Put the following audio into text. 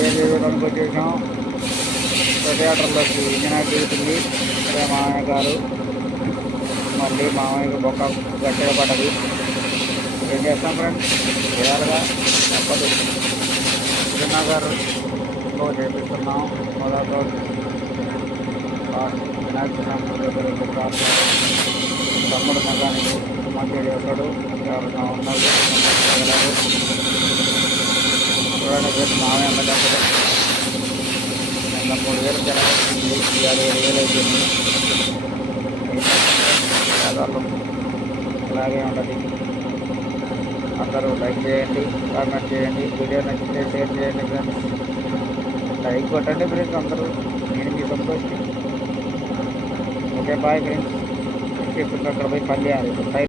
వీడియోకి వచ్చేసాం. థియేటర్లోకి వినాయక దిగుతుంది. అదే మామయ్య గారు మళ్ళీ మామయ్యకి బొక్క గట్టిగా పడ్డది. ఏం చేస్తాం ఫ్రెండ్స్, చేయాలిగా, తప్పదు. శ్రీనగర్లో చేపిస్తున్నాం. మొదటి రోజు వినాయక సంస్థ తమ్ముడు మగానికి మంచిగా చేస్తాడు. ఎవరైనా ఉన్నది చూడండి ఫ్రెండ్స్, మామయ్య అన్నదంటే 3,000 జనం వచ్చింది. 7,000 అయిపోయింది. పేదవాళ్ళు అలాగే ఉంటుంది. అందరూ లైక్ చేయండి, కామెంట్ చేయండి, వీడియో నచ్చితే షేర్ చేయండి ఫ్రెండ్స్. లైక్ కొట్టండి ఫ్రెండ్స్ అందరూ, నేను మీ సంతోషం. Okay bye friends. అక్కడ పోయి పల్లి